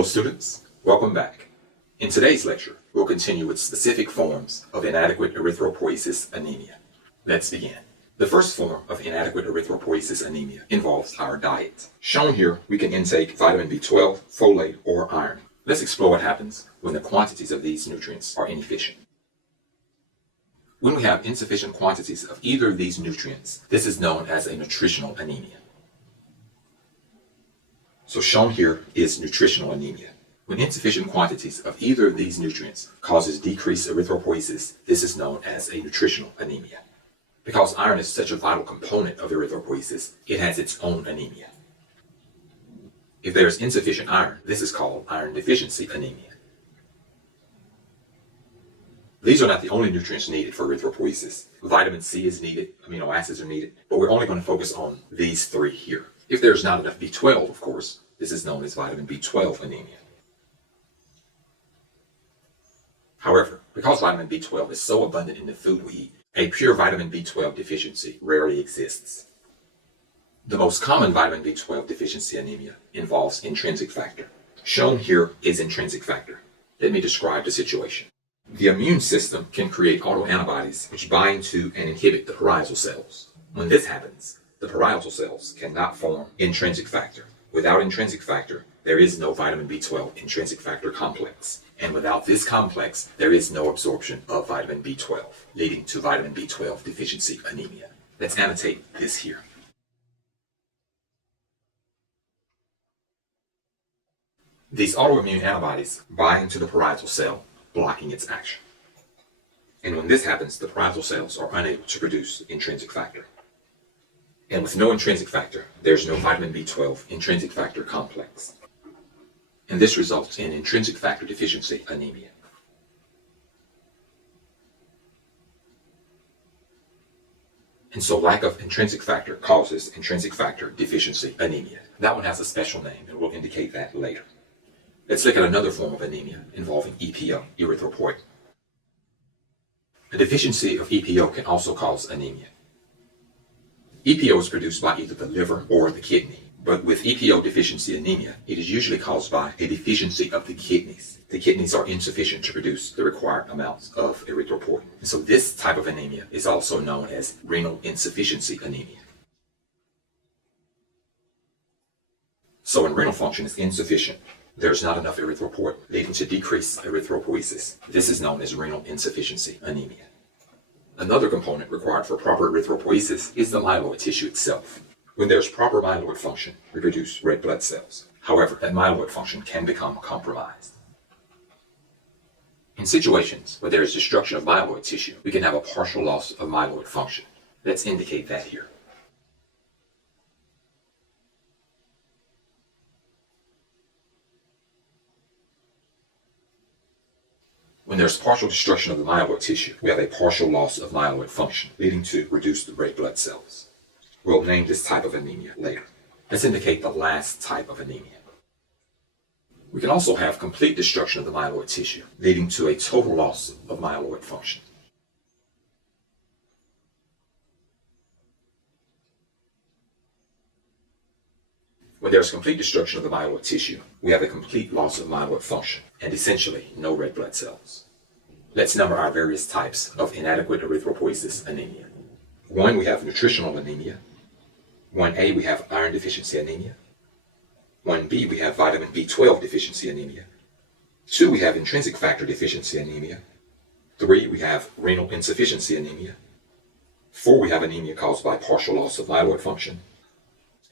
Hello students, welcome back. In today's lecture, we'll continue with specific forms of inadequate erythropoiesis anemia. Let's begin. The first form of inadequate erythropoiesis anemia involves our diet. Shown here, we can intake vitamin B12, folate, or iron. Let's explore what happens when the quantities of these nutrients are inefficient. When we have insufficient quantities of either of these nutrients, this is known as a nutritional anemia. So shown here is nutritional anemia. When insufficient quantities of either of these nutrients causes decreased erythropoiesis, this is known as a nutritional anemia. Because iron is such a vital component of erythropoiesis, it has its own anemia. If there is insufficient iron, this is called iron deficiency anemia. These are not the only nutrients needed for erythropoiesis. Vitamin C is needed, amino acids are needed, but we're only going to focus on these three here. If there's not enough B12, of course, this is known as vitamin B12 anemia. However, because vitamin B12 is so abundant in the food we eat, a pure vitamin B12 deficiency rarely exists. The most common vitamin B12 deficiency anemia involves intrinsic factor. Shown here is intrinsic factor. Let me describe the situation. The immune system can create autoantibodies which bind to and inhibit the parietal cells. When this happens, the parietal cells cannot form intrinsic factor. Without intrinsic factor, there is no vitamin B12 intrinsic factor complex. And without this complex, there is no absorption of vitamin B12, leading to vitamin B12 deficiency anemia. Let's annotate this here. These autoimmune antibodies bind to the parietal cell, blocking its action. And when this happens, the parietal cells are unable to produce intrinsic factor. And with no intrinsic factor, there's no vitamin B12 intrinsic factor complex. And this results in intrinsic factor deficiency anemia. And so lack of intrinsic factor causes intrinsic factor deficiency anemia. That one has a special name, and we'll indicate that later. Let's look at another form of anemia involving EPO, erythropoietin. A deficiency of EPO can also cause anemia. EPO is produced by either the liver or the kidney, but with EPO deficiency anemia, it is usually caused by a deficiency of the kidneys. The kidneys are insufficient to produce the required amounts of erythropoietin. And so this type of anemia is also known as renal insufficiency anemia. So when renal function is insufficient, there's not enough erythropoietin, leading to decreased erythropoiesis. This is known as renal insufficiency anemia. Another component required for proper erythropoiesis is the myeloid tissue itself. When there's proper myeloid function, we produce red blood cells. However, that myeloid function can become compromised. In situations where there is destruction of myeloid tissue, we can have a partial loss of myeloid function. Let's indicate that here. When there's partial destruction of the myeloid tissue, we have a partial loss of myeloid function, leading to reduced red blood cells. We'll name this type of anemia later. Let's indicate the last type of anemia. We can also have complete destruction of the myeloid tissue, leading to a total loss of myeloid function. When there's complete destruction of the myeloid tissue, we have a complete loss of myeloid function, and essentially no red blood cells. Let's number our various types of inadequate erythropoiesis anemia. 1, we have nutritional anemia. 1A, we have iron deficiency anemia. 1B, we have vitamin B12 deficiency anemia. 2, we have intrinsic factor deficiency anemia. 3, we have renal insufficiency anemia. 4, we have anemia caused by partial loss of myeloid function.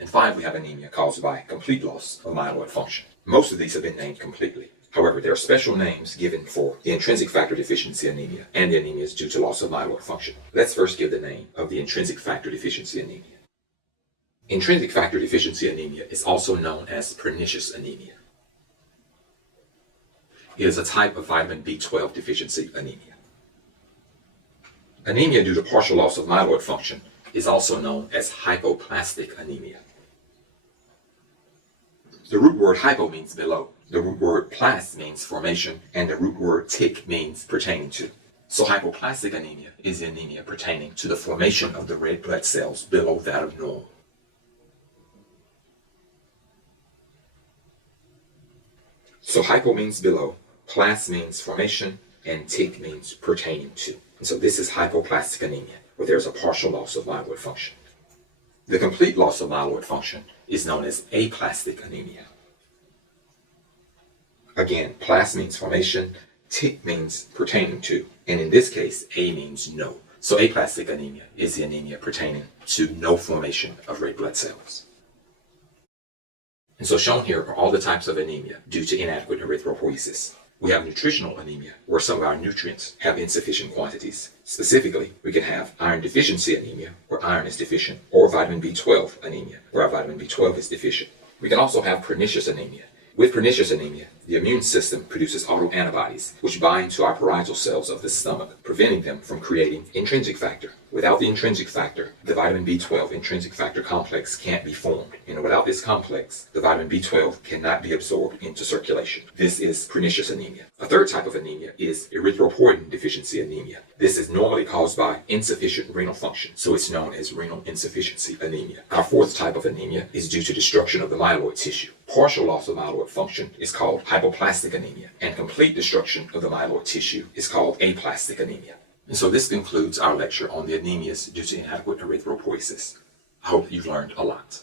And 5, we have anemia caused by complete loss of myeloid function. Most of these have been named completely. However, there are special names given for the intrinsic factor deficiency anemia and the anemias due to loss of myeloid function. Let's first give the name of the intrinsic factor deficiency anemia. Intrinsic factor deficiency anemia is also known as pernicious anemia. It is a type of vitamin B12 deficiency anemia. Anemia due to partial loss of myeloid function is also known as hypoplastic anemia. The root word hypo means below, the root word plas means formation, and the root word tic means pertaining to. So hypoplastic anemia is the anemia pertaining to the formation of the red blood cells below that of normal. So hypo means below, plas means formation, and tic means pertaining to. And so this is hypoplastic anemia, where there's a partial loss of myeloid function. The complete loss of myeloid function is known as aplastic anemia. Again, plas means formation, tic means pertaining to, and in this case, A means no. So aplastic anemia is the anemia pertaining to no formation of red blood cells. And so shown here are all the types of anemia due to inadequate erythropoiesis. We have nutritional anemia, where some of our nutrients have insufficient quantities. Specifically, we can have iron deficiency anemia, where iron is deficient, or vitamin B12 anemia, where our vitamin B12 is deficient. We can also have pernicious anemia. With pernicious anemia, the immune system produces autoantibodies, which bind to our parietal cells of the stomach, preventing them from creating intrinsic factor. Without the intrinsic factor, the vitamin B12 intrinsic factor complex can't be formed. And without this complex, the vitamin B12 cannot be absorbed into circulation. This is pernicious anemia. A third type of anemia is erythropoietin deficiency anemia. This is normally caused by insufficient renal function, so it's known as renal insufficiency anemia. Our fourth type of anemia is due to destruction of the myeloid tissue. Partial loss of myeloid function is called hypoplastic anemia, and complete destruction of the myeloid tissue is called aplastic anemia. And so this concludes our lecture on the anemias due to inadequate erythropoiesis. I hope you've learned a lot.